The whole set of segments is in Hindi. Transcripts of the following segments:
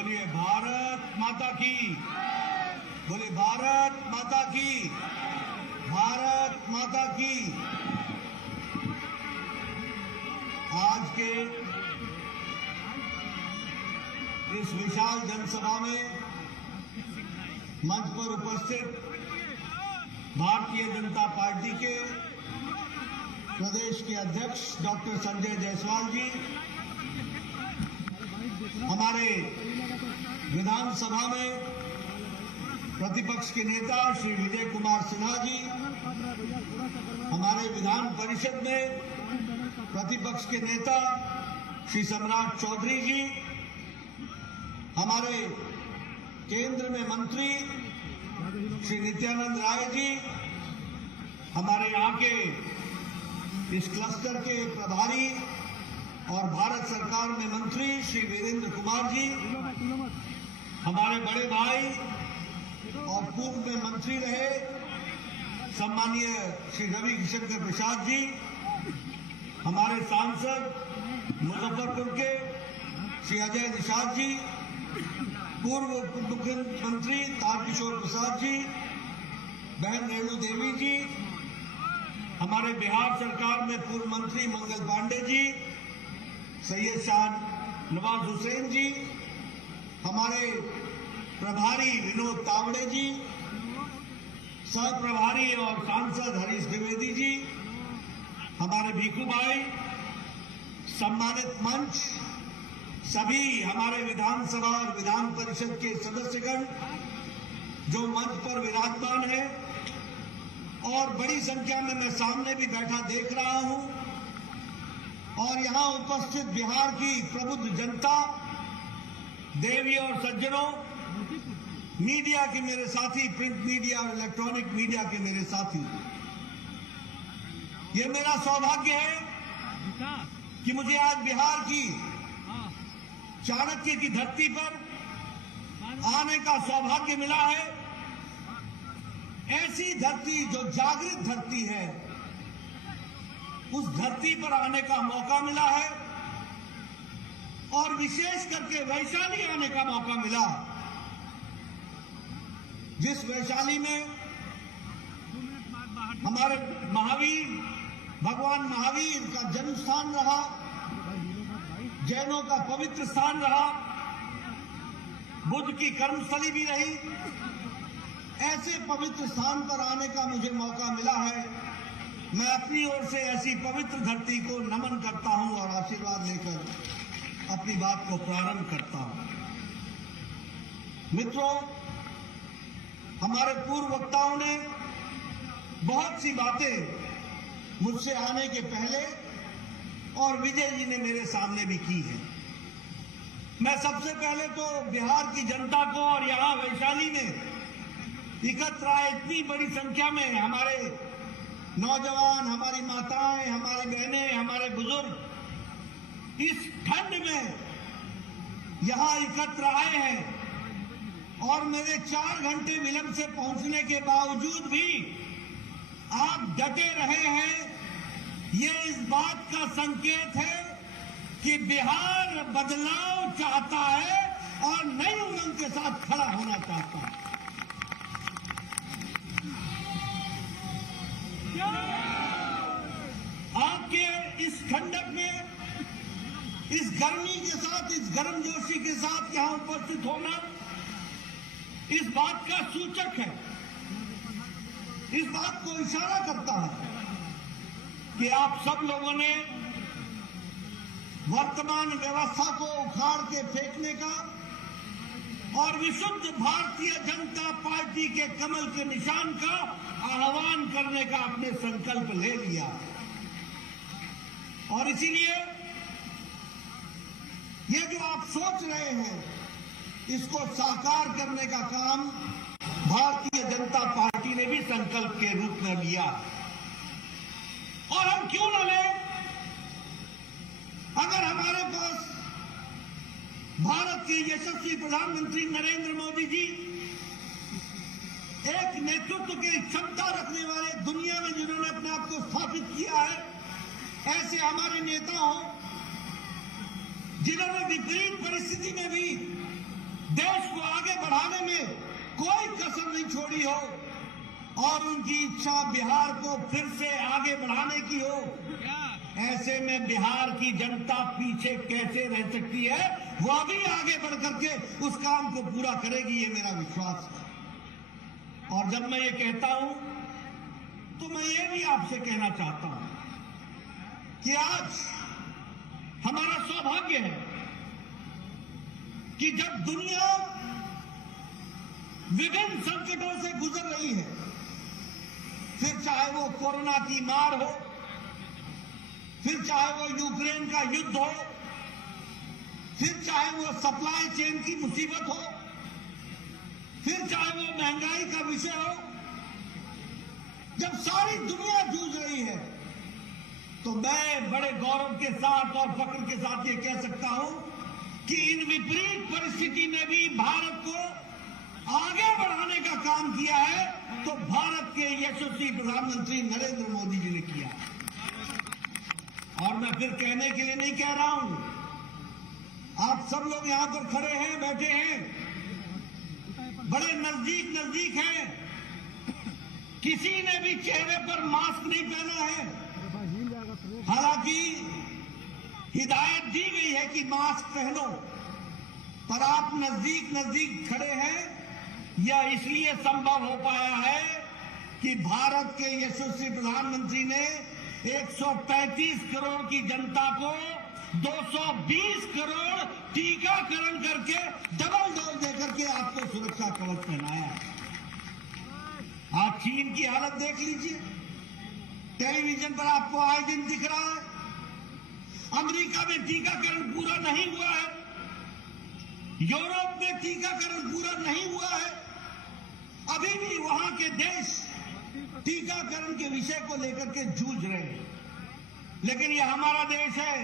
बोलिए भारत माता की, बोलिए भारत माता की, भारत माता की। आज के इस विशाल जनसभा में मंच पर उपस्थित भारतीय जनता पार्टी के प्रदेश के अध्यक्ष डॉक्टर संजय जायसवाल जी, हमारे विधानसभा में प्रतिपक्ष के नेता श्री विजय कुमार सिन्हा जी, हमारे विधान परिषद में प्रतिपक्ष के नेता श्री सम्राट चौधरी जी, हमारे केंद्र में मंत्री श्री नित्यानंद राय जी, हमारे यहाँ के इस क्लस्टर के प्रभारी और भारत सरकार में मंत्री श्री वीरेंद्र कुमार जी, हमारे बड़े भाई और पूर्व में मंत्री रहे सम्मानीय श्री रविशंकर प्रसाद जी, हमारे सांसद मुजफ्फरपुर के श्री अजय निषाद जी, पूर्व उप मुख्यमंत्री तारकिशोर प्रसाद जी, बहन रेणु देवी जी, हमारे बिहार सरकार में पूर्व मंत्री मंगल पांडे जी, सैयद शाह नवाज हुसैन जी, हमारे प्रभारी विनोद तावड़े जी, सह प्रभारी और सांसद हरीश द्विवेदी जी, हमारे भीखू भाई, सम्मानित मंच, सभी हमारे विधानसभा और विधान परिषद के सदस्यगण जो मंच पर विराजमान है और बड़ी संख्या में मैं सामने भी बैठा देख रहा हूं, और यहां उपस्थित बिहार की प्रबुद्ध जनता, देवी और सज्जनों, मीडिया के मेरे साथी, प्रिंट मीडिया और इलेक्ट्रॉनिक मीडिया के मेरे साथी, ये मेरा सौभाग्य है कि मुझे आज बिहार की चाणक्य की धरती पर आने का सौभाग्य मिला है। ऐसी धरती जो जागृत धरती है, उस धरती पर आने का मौका मिला है, और विशेष करके वैशाली आने का मौका मिला, जिस वैशाली में हमारे महावीर, भगवान महावीर का जन्म स्थान रहा, जैनों का पवित्र स्थान रहा, बुद्ध की कर्मस्थली भी रही। ऐसे पवित्र स्थान पर आने का मुझे मौका मिला है। मैं अपनी ओर से ऐसी पवित्र धरती को नमन करता हूं और आशीर्वाद लेकर अपनी बात को प्रारंभ करता हूं। मित्रों, हमारे पूर्व वक्ताओं ने बहुत सी बातें मुझसे आने के पहले और विजय जी ने मेरे सामने भी की है। मैं सबसे पहले तो बिहार की जनता को और यहां वैशाली में एकत्र आए इतनी बड़ी संख्या में हमारे नौजवान, हमारी माताएं, हमारी बहनें, हमारे बुजुर्ग इस ठंड में यहां एकत्र आए हैं, और मेरे 4 घंटे विलंब से पहुंचने के बावजूद भी आप डटे रहे हैं। ये इस बात का संकेत है कि बिहार बदलाव चाहता है और नई उमंग के साथ खड़ा होना चाहता है। आपके इस ठंडक में, इस गर्मी के साथ, इस गर्मजोशी के साथ यहां उपस्थित होना इस बात का सूचक है, इस बात को इशारा करता है कि आप सब लोगों ने वर्तमान व्यवस्था को उखाड़ के फेंकने का और विशुद्ध भारतीय जनता पार्टी के कमल के निशान का आह्वान करने का अपने संकल्प ले लिया, और इसीलिए ये जो आप सोच रहे हैं, इसको साकार करने का काम भारतीय जनता पार्टी ने भी संकल्प के रूप में लिया। और हम क्यों न लें, अगर हमारे पास भारत के यशस्वी प्रधानमंत्री नरेंद्र मोदी जी, एक नेतृत्व की क्षमता रखने वाले, दुनिया में जिन्होंने अपने आप को स्थापित किया है, ऐसे हमारे नेता हों जिन्होंने विपरीत परिस्थिति में भी देश को आगे बढ़ाने में कोई कसर नहीं छोड़ी हो और उनकी इच्छा बिहार को फिर से आगे बढ़ाने की हो, ऐसे में बिहार की जनता पीछे कैसे रह सकती है? वो भी आगे बढ़ करके उस काम को पूरा करेगी, ये मेरा विश्वास है। और जब मैं ये कहता हूं तो मैं ये भी आपसे कहना चाहता हूं कि आज हमारा सौभाग्य है कि जब दुनिया विभिन्न संकटों से गुजर रही है, फिर चाहे वो कोरोना की मार हो, फिर चाहे वो यूक्रेन का युद्ध हो, फिर चाहे वो सप्लाई चेन की मुसीबत हो, फिर चाहे वो महंगाई का विषय हो, जब सारी दुनिया जूझ रही है तो मैं बड़े गौरव के साथ और फख्र के साथ ये कह सकता हूं कि इन विपरीत परिस्थिति में भी भारत को आगे बढ़ाने का काम किया है तो भारत के यशस्वी प्रधानमंत्री नरेंद्र मोदी जी ने किया। और मैं फिर कहने के लिए नहीं कह रहा हूं, आप सब लोग यहां पर खड़े हैं, बैठे हैं, बड़े नजदीक नजदीक हैं, किसी ने भी चेहरे पर मास्क नहीं पहना है। हालांकि हिदायत दी गई है कि मास्क पहनो, पर आप नजदीक नजदीक खड़े हैं। यह इसलिए संभव हो पाया है कि भारत के यशस्वी प्रधानमंत्री ने 135 करोड़ की जनता को 220 करोड़ टीकाकरण करके डबल डोज देकर के आपको सुरक्षा कवच पहनाया है। आप चीन की हालत देख लीजिए, टेलीविजन पर आपको आए दिन दिख रहा है। अमेरिका में टीकाकरण पूरा नहीं हुआ है, यूरोप में टीकाकरण पूरा नहीं हुआ है, अभी भी वहां के देश टीकाकरण के विषय को लेकर के जूझ रहे हैं। लेकिन यह हमारा देश है,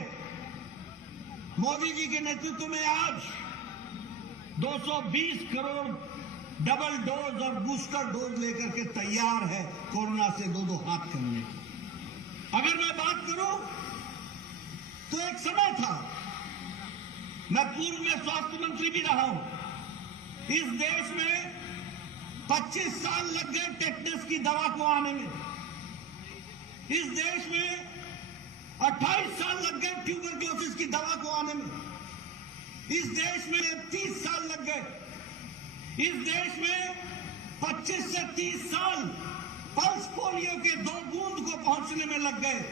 मोदी जी के नेतृत्व में आज 220 करोड़ डबल डोज और बूस्टर डोज लेकर के तैयार है कोरोना से दो हाथ करने की। अगर मैं बात करूं तो एक समय था, मैं पूर्व में स्वास्थ्य मंत्री भी रहा हूं, इस देश में 25 साल लग गए टेटनस की दवा को आने में, इस देश में 28 साल लग गए ट्यूबरक्लोसिस की दवा को आने में, इस देश में 30 साल लग गए, इस देश में 25 से 30 साल पल्स पोलियो के 2 बूंद को पहुंचने में लग गए,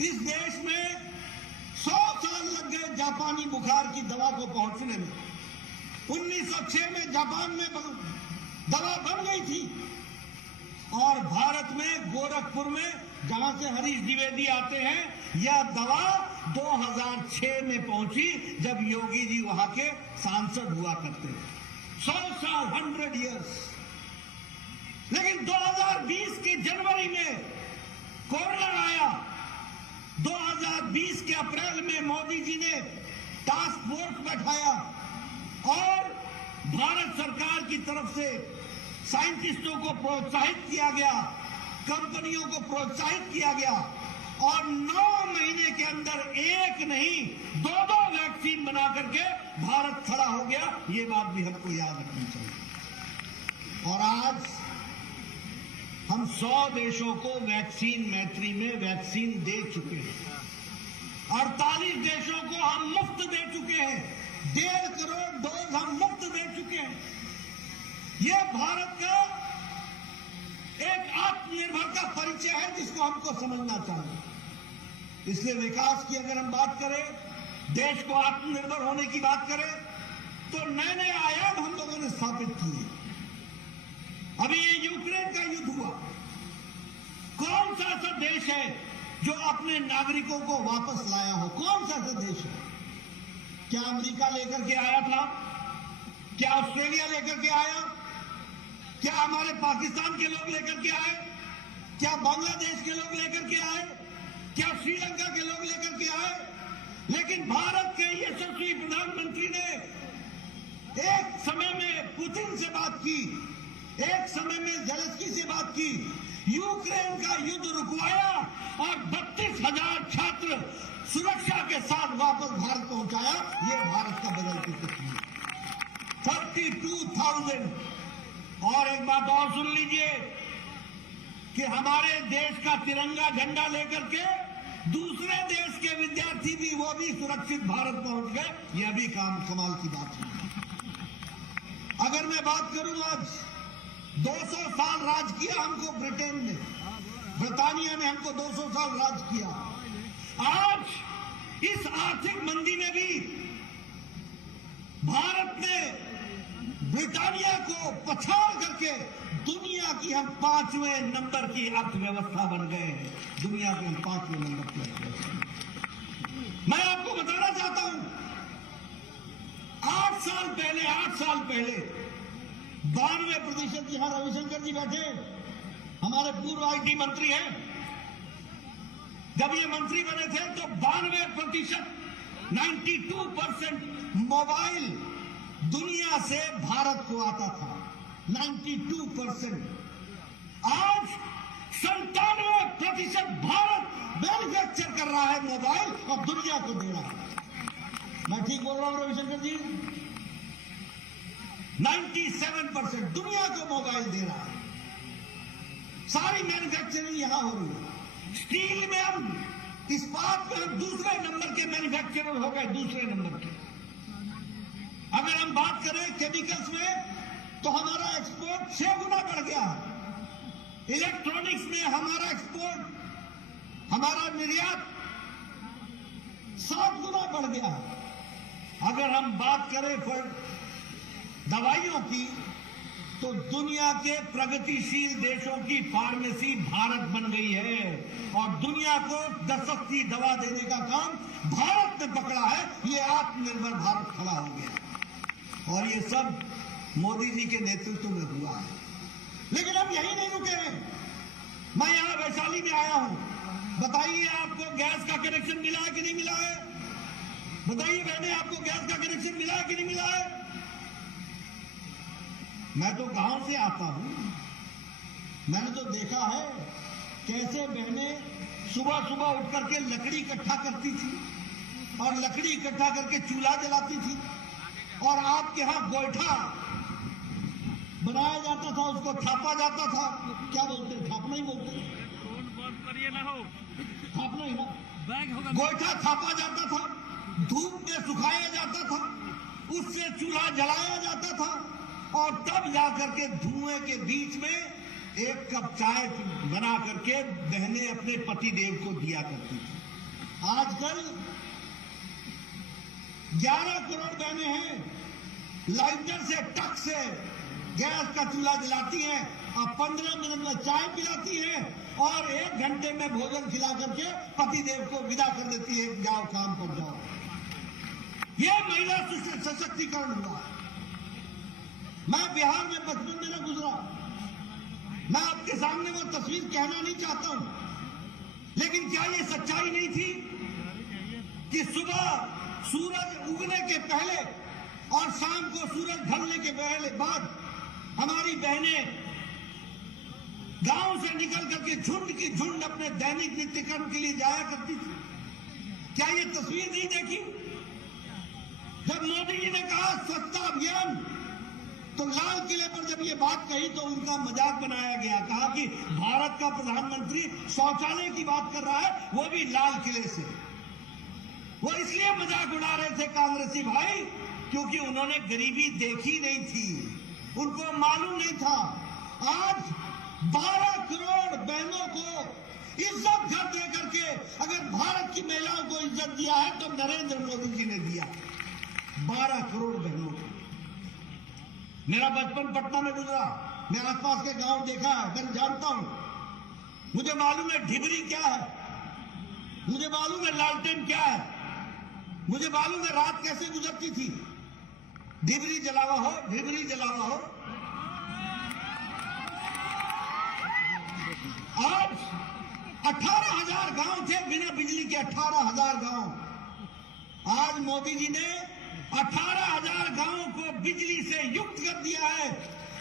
इस देश में 100 साल लग गए जापानी बुखार की दवा को पहुंचने में। 1906 में जापान में दवा बन गई थी और भारत में गोरखपुर में, जहां से हरीश द्विवेदी आते हैं, यह दवा 2006 में पहुंची जब योगी जी वहां के सांसद हुआ करते थे। 100 साल, 100 इयर्स। लेकिन 2020 के जनवरी में कोरोना आया, 2020 के अप्रैल में मोदी जी ने टास्क फोर्स बैठाया और भारत सरकार की तरफ से साइंटिस्टों को प्रोत्साहित किया गया, कंपनियों को प्रोत्साहित किया गया और 9 महीने के अंदर एक नहीं 2 वैक्सीन बना करके भारत खड़ा हो गया। ये बात भी हमको याद रखनी चाहिए। और आज हम 100 देशों को वैक्सीन मैत्री में वैक्सीन दे चुके हैं, 48 देशों को हम मुफ्त दे चुके हैं, 1.5 करोड़ डोज हम मुफ्त दे चुके हैं। यह भारत का एक आत्मनिर्भर का परिचय है जिसको हमको समझना चाहिए। इसलिए विकास की अगर हम बात करें, देश को आत्मनिर्भर होने की बात करें, तो नए नए आयाम हम लोगों ने स्थापित किए। अभी ये यूक्रेन का युद्ध हुआ, कौन सा ऐसा देश है जो अपने नागरिकों को वापस लाया हो? कौन सा ऐसा देश है? क्या अमेरिका लेकर के आया था? क्या ऑस्ट्रेलिया लेकर के आया? क्या हमारे पाकिस्तान के लोग लेकर के आए? क्या बांग्लादेश के लोग लेकर के आए? क्या श्रीलंका के लोग लेकर के आए? लेकिन भारत के यशस्वी प्रधानमंत्री ने एक समय में पुतिन से बात की, एक समय में ज़ेलेंस्की से बात की, यूक्रेन का युद्ध रुकवाया और 32,000 छात्र सुरक्षा के साथ वापस भारत पहुंचाया। ये भारत का बदल के तस्वीर। 32,000। और एक बात और सुन लीजिए कि हमारे देश का तिरंगा झंडा लेकर के दूसरे देश के विद्यार्थी भी वो भी सुरक्षित भारत पहुंच गए। यह भी कमाल की बात है। अगर मैं बात करूं, आज 200 साल राज किया हमको ब्रिटेन ने, ब्रिटानिया ने हमको 200 साल राज किया। आज इस आर्थिक मंदी में भी भारत ने ब्रिटानिया को पछाड़ करके दुनिया की हम 5वें नंबर की अर्थव्यवस्था बन गए हैं। दुनिया के हम 5वें नंबर की अर्थव्यवस्था। मैं आपको बताना चाहता हूं, 8 साल पहले 92%, यहां रविशंकर जी बैठे, हमारे पूर्व आईटी मंत्री हैं, जब ये मंत्री बने थे तो 92%, 92% मोबाइल दुनिया से भारत को आता था। 92%। आज 97% भारत मैन्युफैक्चर कर रहा है मोबाइल और दुनिया को दे रहा है। मैं ठीक बोल रहा हूं रविशंकर जी? 97% दुनिया को मोबाइल दे रहा है। सारी मैन्युफैक्चरिंग यहां हो रही है। स्टील में हम, इस्पात में हम दूसरे नंबर के मैन्युफैक्चरर हो गए, दूसरे नंबर के। अगर हम बात करें केमिकल्स में तो हमारा एक्सपोर्ट 6 गुना बढ़ गया है। इलेक्ट्रॉनिक्स में हमारा एक्सपोर्ट, हमारा निर्यात 7 गुना बढ़ गया है। अगर हम बात करें दवाइयों की तो दुनिया के प्रगतिशील देशों की फार्मेसी भारत बन गई है और दुनिया को सस्ती दवा देने का काम भारत ने पकड़ा है। ये आत्मनिर्भर भारत खड़ा हो गया और ये सब मोदी जी के नेतृत्व में हुआ है। लेकिन हम यही नहीं रुके हैं। मैं यहां वैशाली में आया हूं। बताइए, आपको गैस का कनेक्शन मिला है कि नहीं मिला है? बताइए बहने, आपको गैस का कनेक्शन मिला है कि नहीं मिला है? मैं तो गांव से आता हूं, मैंने तो देखा है कैसे बहनें सुबह सुबह उठ करके लकड़ी इकट्ठा करती थी और लकड़ी इकट्ठा करके चूल्हा जलाती थी। और आपके यहां गोईठा बनाया जाता था, उसको थापा जाता था। क्या बोलते हैं? थापना ही बोलते हैं। थापना ही ना। गोईठा थापा जाता था, धूप में सुखाया जाता था, उससे चूल्हा जलाया जाता था और तब जाकर के धुएं के बीच में एक कप चाय बना करके बहनें अपने पति देव को दिया करती थी। आजकल 11 करोड़ बहनें हैं, लाइटर से, टक से गैस का चूल्हा जलाती हैं और 15 मिनट में चाय पिलाती हैं और 1 घंटे में भोजन खिला करके पति देव को विदा कर देती है, जाओ काम पर जाओ। ये महिला सशक्तिकरण हुआ। मैं बिहार में बचपन में न गुजरा, मैं आपके सामने वो तस्वीर कहना नहीं चाहता हूं, लेकिन क्या ये सच्चाई नहीं थी कि सुबह सूरज उगने के पहले और शाम को सूरज ढलने के बाद हमारी बहनें गांव से निकल करके झुंड की झुंड अपने दैनिक नित्य कर्म के लिए जाया करती थी? क्या ये तस्वीर नहीं देखी? जब मोदी जी ने कहा स्वच्छता अभियान, तो लाल किले पर जब ये बात कही तो उनका मजाक बनाया गया। कहा कि भारत का प्रधानमंत्री शौचालय की बात कर रहा है, वो भी लाल किले से। वो इसलिए मजाक उड़ा रहे थे कांग्रेसी भाई क्योंकि उन्होंने गरीबी देखी नहीं थी, उनको मालूम नहीं था। आज 12 करोड़ बहनों को इज्जत घर दे करके अगर भारत की महिलाओं को इज्जत दिया है तो नरेंद्र मोदी जी ने दिया। 12 करोड़ बहनों को। मेरा बचपन पटना में गुजरा, मैं आसपास के गांव देखा है, मैं जानता हूं। मुझे मालूम है ढिबरी क्या है, मुझे मालूम है लालटेन क्या है, मुझे मालूम है रात कैसे गुजरती थी। ढिबरी जलावा हो, ढिबरी जलावा हो। आज 18,000 गांव थे बिना बिजली के, 18,000 गांव। आज मोदी जी ने 18,000 गांवों को बिजली से युक्त कर दिया है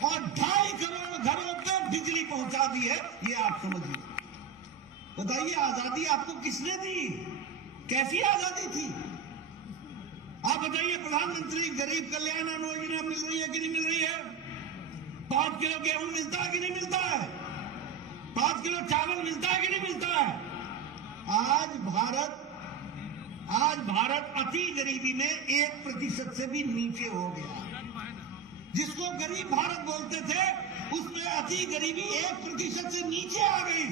और 2.5 करोड़ घरों तक बिजली पहुंचा दी है। ये आप समझिए। बताइए, आजादी आपको किसने दी? कैसी आजादी थी? आप बताइए, प्रधानमंत्री गरीब कल्याण अन्न योजना मिल रही है कि नहीं मिल रही है? 5 किलो गेहूं मिलता है कि नहीं मिलता है? 5 किलो चावल मिलता है कि नहीं मिलता है? आज भारत अति गरीबी में 1% से भी नीचे हो गया। जिसको गरीब भारत बोलते थे, उसमें अति गरीबी 1% से नीचे आ गई।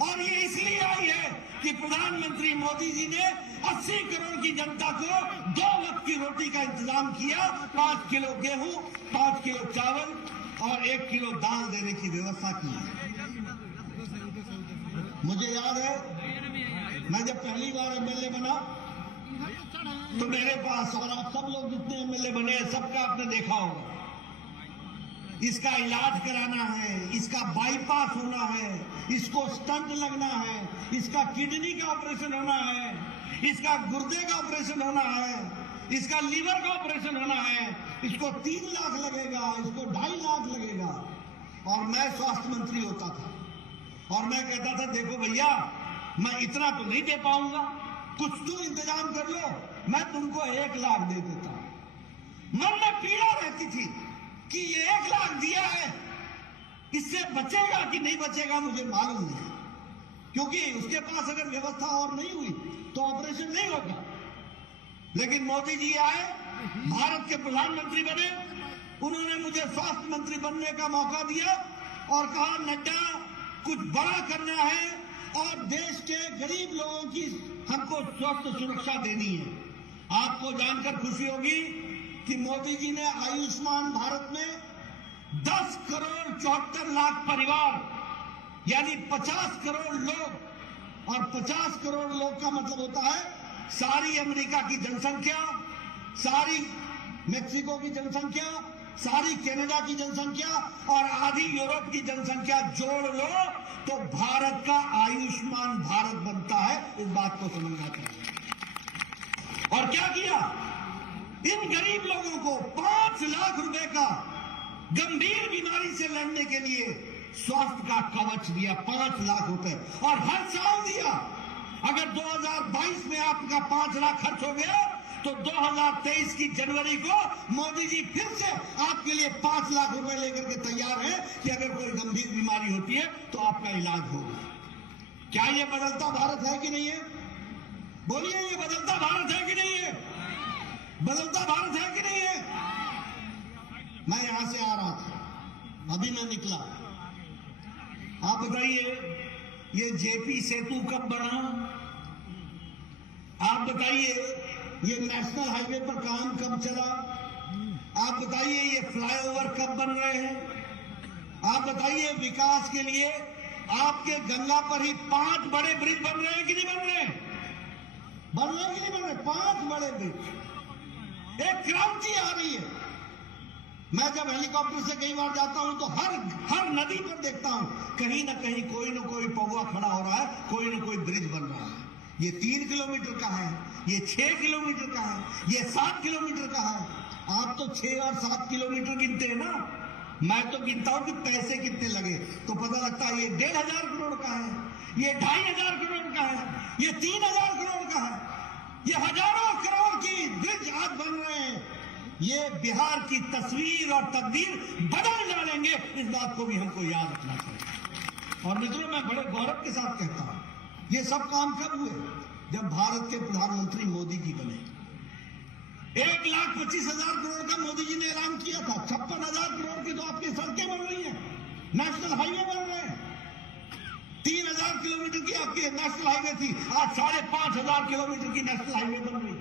और ये इसलिए आई है कि प्रधानमंत्री मोदी जी ने 80 करोड़ की जनता को 2 वक्त की रोटी का इंतजाम किया, 5 किलो गेहूं, 5 किलो चावल और 1 किलो दाल देने की व्यवस्था की। मुझे याद है, मैं जब पहली बार एमएलए बना तो मेरे पास, और आप सब लोग जितने एमएलए बने सबका आपने देखा होगा, इसका इलाज कराना है, इसका बाईपास होना है, इसको स्टंट लगना है, इसका किडनी का ऑपरेशन होना है, इसका गुर्दे का ऑपरेशन होना है, इसका लीवर का ऑपरेशन होना है, इसको 3 लाख लगेगा, इसको 2.5 लाख लगेगा। और मैं स्वास्थ्य मंत्री होता था और मैं कहता था, देखो भैया, मैं इतना तो नहीं दे पाऊंगा, कुछ तो इंतजाम कर लो, मैं तुमको 1 लाख दे देता हूं। मन में पीड़ा रहती थी कि ये 1 लाख दिया है, इससे बचेगा कि नहीं बचेगा मुझे मालूम नहीं, क्योंकि उसके पास अगर व्यवस्था और नहीं हुई तो ऑपरेशन नहीं होगा। लेकिन मोदी जी आए, भारत के प्रधानमंत्री बने, उन्होंने मुझे स्वास्थ्य मंत्री बनने का मौका दिया और कहा, नड्डा, कुछ बड़ा करना है और देश के गरीब लोगों की हमको स्वास्थ्य सुरक्षा देनी है। आपको जानकर खुशी होगी कि मोदी जी ने आयुष्मान भारत में 10 करोड़ 74 लाख परिवार, यानी 50 करोड़ लोग, और 50 करोड़ लोग का मतलब होता है सारी अमेरिका की जनसंख्या, सारी मेक्सिको की जनसंख्या, सारी कनाडा की जनसंख्या और आधी यूरोप की जनसंख्या जोड़ लो तो भारत का आयुष्मान भारत बनता है। इस बात को समझना चाहिए। और क्या किया, इन गरीब लोगों को 5 लाख रुपए का गंभीर बीमारी से लड़ने के लिए स्वास्थ्य का कवच दिया, 5 लाख रुपए, और हर साल दिया। अगर 2022 में आपका 5 लाख खर्च हो गया तो 2023 की जनवरी को मोदी जी फिर से आपके लिए 5 लाख रुपए लेकर के तैयार है कि अगर कोई गंभीर बीमारी होती है तो आपका इलाज होगा। क्या ये बदलता भारत है कि नहीं है? बोलिए, ये बदलता भारत है कि नहीं है? बदलता भारत है कि नहीं है? मैं यहां से आ रहा था, अभी मैं निकला। आप बताइए, ये जेपी सेतु कब बना? आप बताइए, ये नेशनल हाईवे पर काम कब चला? आप बताइए, ये फ्लाईओवर कब बन रहे हैं? आप बताइए, विकास के लिए आपके गंगा पर ही 5 बड़े ब्रिज बन रहे हैं कि नहीं बन रहे? बन रहे हैं कि नहीं बन रहे? 5 बड़े ब्रिज। एक क्रांति आ रही है। मैं जब हेलीकॉप्टर से कई बार जाता हूं तो हर नदी पर देखता हूं कहीं ना कहीं कोई ना कोई पौवा खड़ा हो रहा है, कोई ना कोई ब्रिज बन रहा है। ये 3 किलोमीटर का है, ये 6 किलोमीटर का है, ये 7 किलोमीटर का है। आप तो 6 और 7 किलोमीटर गिनते हैं ना, मैं तो गिनता हूं कि पैसे कितने लगे तो पता लगता है ये 1,500 करोड़ का है, ये 2,500 करोड़ का है, ये 3,000 करोड़ का है, ये हजारों करोड़ की ब्रिज आज बन रहे हैं। ये बिहार की तस्वीर और तकदीर बदल डालेंगे, इस बात को भी हमको याद रखना चाहिए। और मित्रों, मैं बड़े गौरव के साथ कहता हूं, ये सब काम कब हुए? जब भारत के प्रधानमंत्री मोदी जी बने। 1,25,000 करोड़ का मोदी जी ने ऐलान किया था। 56,000 करोड़ की तो आपकी सड़कें बन रही हैं, नेशनल हाईवे बन रहे हैं। 3,000 किलोमीटर की आपकी नेशनल हाईवे थी, आज 5,500 किलोमीटर की नेशनल हाईवे बन रही है।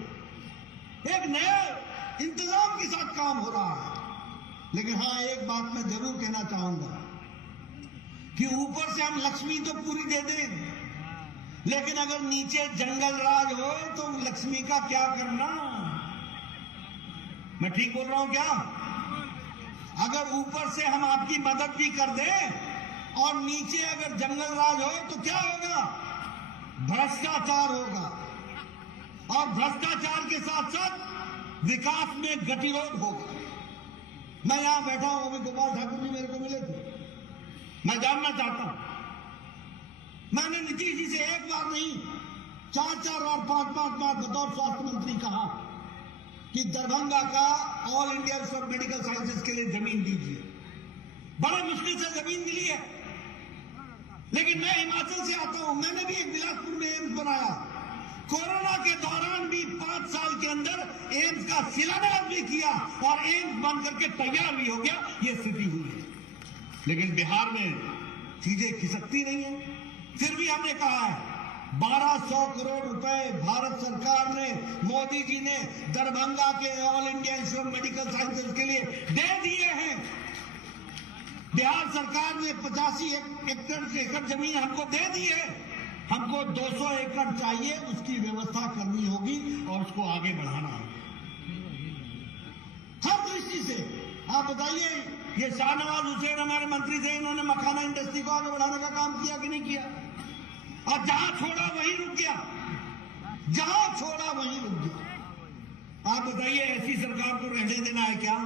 एक नए इंतजाम के साथ काम हो रहा है। लेकिन हाँ, एक बात मैं जरूर कहना चाहूंगा कि ऊपर से हम लक्ष्मी तो पूरी दे दें, लेकिन अगर नीचे जंगल राज हो तो लक्ष्मी का क्या करना? मैं ठीक बोल रहा हूं क्या? अगर ऊपर से हम आपकी मदद भी कर दें और नीचे अगर जंगल राज हो तो क्या होगा? भ्रष्टाचार होगा, और भ्रष्टाचार के साथ साथ विकास में गतिरोध होगा। मैं यहां बैठा हूं, अभी गोपाल ठाकुर जी मेरे को मिले थे। मैं जानना चाहता हूं, मैंने नीतीश जी से एक बार नहीं 4-4 और 5-5 बार बतौर स्वास्थ्य मंत्री कहा कि दरभंगा का all India institute of medical sciences के लिए जमीन दीजिए। बड़े मुश्किल से जमीन मिली है, लेकिन मैं हिमाचल से आता हूं, मैंने भी एक बिलासपुर में एम्स बनाया। कोरोना के दौरान भी 5 साल के अंदर एम्स का शिलान्यास भी किया और एम्स बन करके तैयार भी हो गया। ये स्थिति हुई है, लेकिन बिहार में चीजें खिसकती नहीं है। फिर भी हमने कहा है 1200 करोड़ रुपए भारत सरकार ने, मोदी जी ने दरभंगा के all India institute of medical sciences के लिए दे दिए हैं। बिहार सरकार ने 85 एकड़ जमीन हमको दे दी है। हमको 200 एकड़ चाहिए, उसकी व्यवस्था करनी होगी और उसको आगे बढ़ाना होगा हर दृष्टि से। आप बताइए, ये शाहनवाज हुसैन हमारे मंत्री थे, इन्होंने मखाना इंडस्ट्री को आगे बढ़ाने का काम किया कि नहीं किया? और जहां छोड़ा वहीं रुक गया, जहां छोड़ा वहीं रुक गया। आप बताइए, ऐसी सरकार को रहने देना है क्या?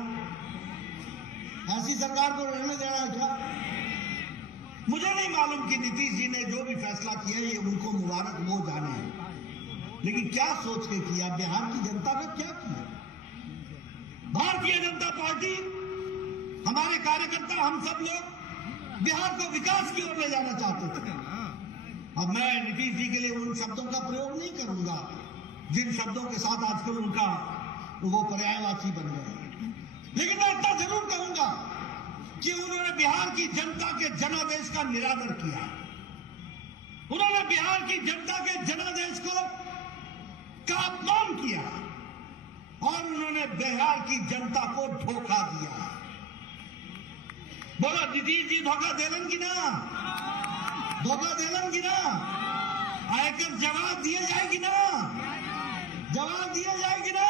ऐसी सरकार को रहने देना है क्या? मुझे नहीं मालूम कि नीतीश जी ने जो भी फैसला किया ये उनको मुबारक, वो जाने, लेकिन क्या सोच के किया? बिहार की जनता का क्या किया? भारतीय जनता पार्टी, हमारे कार्यकर्ता, हम सब लोग बिहार को विकास की ओर ले जाना चाहते थे। अब मैं नीतीश जी के लिए उन शब्दों का प्रयोग नहीं करूंगा जिन शब्दों के साथ आजकल उनका वो पर्यायवाची बन गए, लेकिन मैं इतना जरूर कहूंगा कि उन्होंने बिहार की जनता के जनादेश का निरादर किया। उन्होंने बिहार की जनता के जनादेश का अपमान किया और उन्होंने बिहार की जनता को धोखा दिया। बोलो, नीतीश जी धोखा देलन की ना? धोखा देलन की ना? आयकर जवाब दिए जाएगी ना? जवाब दिया जाएगी ना?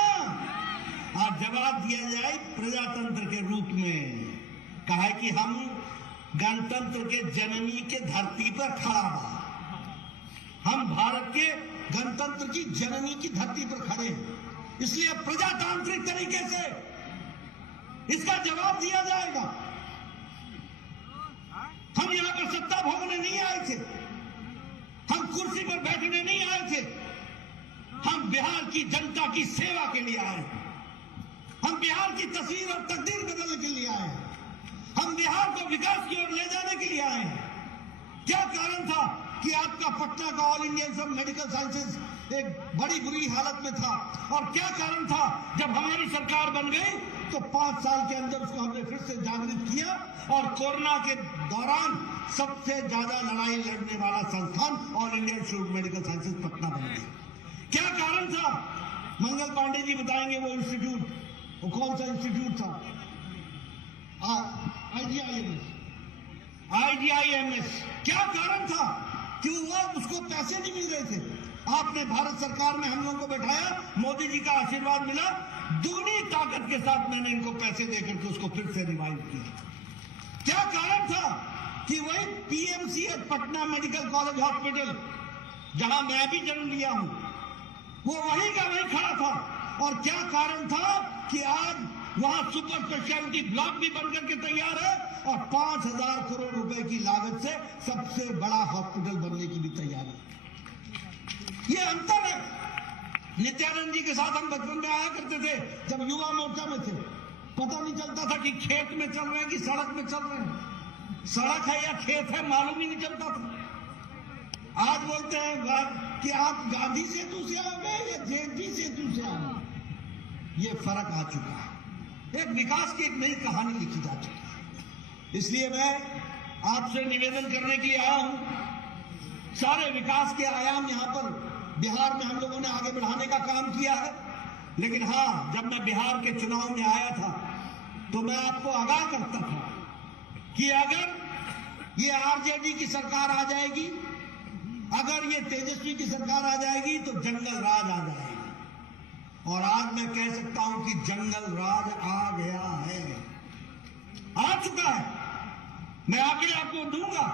और जवाब दिया जाए प्रजातंत्र के रूप में। कहा है कि हम गणतंत्र के जननी के धरती पर खड़ा बा, हम भारत के गणतंत्र की जननी की धरती पर खड़े हैं, इसलिए प्रजातांत्रिक तरीके से इसका जवाब दिया जाएगा। हम यहां पर सत्ता भोगने नहीं आए थे, हम कुर्सी पर बैठने नहीं आए थे, हम बिहार की जनता की सेवा के लिए आए हैं। हम बिहार की तस्वीर और तकदीर बदलने के लिए आए हैं। हम बिहार को विकास की ओर ले जाने के लिए आए हैं। क्या कारण था कि आपका पटना का all India institute of medical sciences एक बड़ी बुरी हालत में था? और क्या कारण था जब हमारी सरकार बन गई तो 5 साल के अंदर उसको हमने फिर से जागृत किया और कोरोना के दौरान सबसे ज्यादा लड़ाई लड़ने वाला संस्थान all India institute of medical sciences Patna बन गई? क्या कारण था? मंगल पांडे जी बताएंगे वो इंस्टीट्यूट, वो कौन सा इंस्टीट्यूट था? IGIMS। क्या कारण था? क्यों हुआ? उसको पैसे नहीं मिल रहे थे। आपने भारत सरकार में हम लोगों को बैठाया, मोदी जी का आशीर्वाद मिला, दुगनी ताकत के साथ मैंने इनको पैसे देकर के उसको फिर से रिवाइव किया। क्या कारण था कि वही PMCH Patna medical college hospital, जहां मैं भी जन्म लिया हूं, वो वहीं का वहीं खड़ा था। और क्या कारण था कि आज वहां सुपर स्पेशलिटी ब्लॉक भी बनकर के तैयार है और 5000 करोड़ रुपए की लागत से सबसे बड़ा हॉस्पिटल बनने की भी तैयारी है। ये अंतर है। नित्यानंद जी के साथ हम बचपन में आया करते थे जब युवा मोर्चा में थे, पता नहीं चलता था कि खेत में चल रहे हैं कि सड़क में चल रहे हैं, सड़क है या खेत है मालूम ही नहीं चलता था। आज बोलते हैं कि आप गांधी सेतु से आओगे या जेएनटी सेतु से आओगे। ये फर्क आ चुका है। एक विकास की एक नई कहानी लिखी जा चुकी है। इसलिए मैं आपसे निवेदन करने के लिए आया हूं। सारे विकास के आयाम यहां पर बिहार में हम लोगों ने आगे बढ़ाने का काम किया है, लेकिन हां, जब मैं बिहार के चुनाव में आया था तो मैं आपको आगाह करता था कि अगर ये आरजेडी की सरकार आ जाएगी, अगर ये तेजस्वी की सरकार आ जाएगी तो जंगल राज आ जाएगा। और आज मैं कह सकता हूं कि जंगल राज आ गया है, आ चुका है। मैं आंकड़े आपको दूंगा।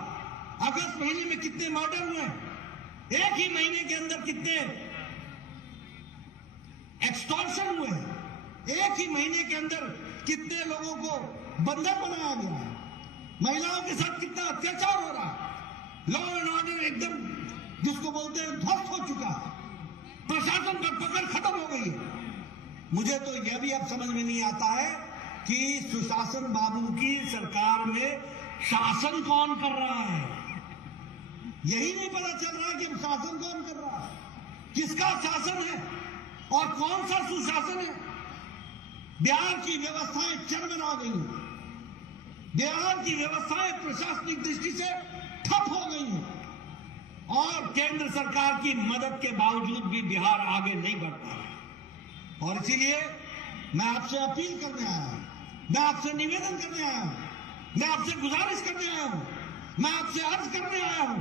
अगस्त महीने में कितने मर्डर हुए, एक ही महीने के अंदर कितने एक्सटॉर्शन हुए हैं, एक ही महीने के अंदर कितने लोगों को बंधक बनाया गया है, महिलाओं के साथ कितना अत्याचार हो रहा है, लॉ एंड ऑर्डर एकदम जिसको बोलते हैं ध्वस्त हो चुका है, प्रशासन पर पकड़ खत्म हो गई है। मुझे तो यह भी अब समझ में नहीं आता है कि सुशासन बाबू की सरकार में शासन कौन कर रहा है। यही नहीं पता चल रहा कि अब शासन कौन कर रहा है, किसका शासन है और कौन सा सुशासन है। बिहार की व्यवस्थाएं चरमरा गई हैं, बिहार की व्यवस्थाएं प्रशासनिक दृष्टि से ठप हो गई हैं और केंद्र सरकार की मदद के बावजूद भी बिहार आगे नहीं बढ़ पा रहा। और इसीलिए मैं आपसे अपील करने आया हूं, मैं आपसे निवेदन करने आया हूं, मैं आपसे गुजारिश करने आया हूं, मैं आपसे अर्ज करने आया हूं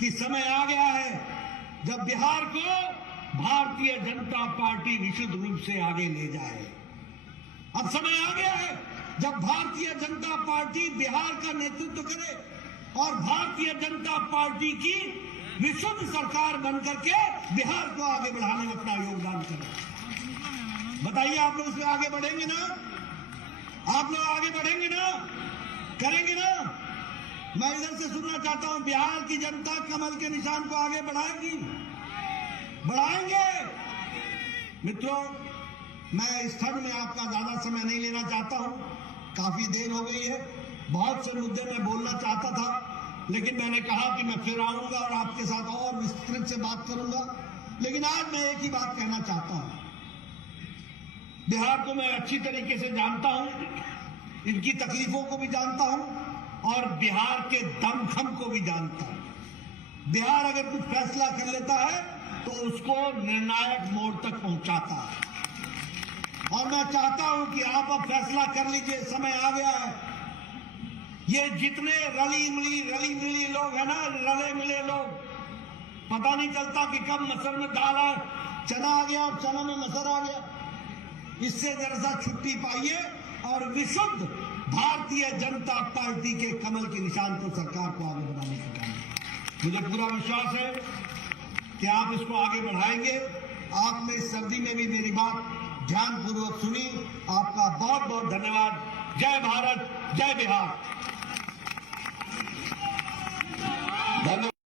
कि समय आ गया है जब बिहार को भारतीय जनता पार्टी विशुद्ध रूप से आगे ले जाए। अब समय आ गया है जब भारतीय जनता पार्टी बिहार का नेतृत्व करे और भारतीय जनता पार्टी की विशुद्ध सरकार बनकर के बिहार को आगे बढ़ाने में अपना योगदान करे। बताइए, आप लोग इसमें आगे बढ़ेंगे ना? आप लोग आगे बढ़ेंगे ना? करेंगे ना? मैं इधर से सुनना चाहता हूं, बिहार की जनता कमल के निशान को आगे बढ़ाएगी, बढ़ाएंगे। मित्रों, मैं इस क्षण में आपका ज्यादा समय नहीं लेना चाहता हूं, काफी देर हो गई है। बहुत से मुद्दे मैं बोलना चाहता था, लेकिन मैंने कहा कि मैं फिर आऊंगा और आपके साथ और विस्तृत से बात करूंगा। लेकिन आज मैं एक ही बात कहना चाहता हूं, बिहार को मैं अच्छी तरीके से जानता हूं, इनकी तकलीफों को भी जानता हूं और बिहार के दमखम को भी जानता हूं। बिहार अगर कुछ फैसला कर लेता है तो उसको निर्णायक मोड़ तक पहुंचाता है और मैं चाहता हूं कि आप अब फैसला कर लीजिए, समय आ गया है। ये जितने रली मिली लोग हैं ना, रले मिले लोग, पता नहीं चलता कि कब मसर में दाल आ, चना आ गया और चना में मसर आ गया। इससे जरा सा छुट्टी पाइए और विशुद्ध भारतीय जनता पार्टी के कमल के निशान को सरकार को आगे बढ़ाने का काम है। मुझे पूरा विश्वास है कि आप इसको आगे बढ़ाएंगे। आपने इस सर्दी में भी मेरी बात ध्यानपूर्वक सुनी, आपका बहुत बहुत धन्यवाद। जय भारत, जय बिहार। धन्यवाद।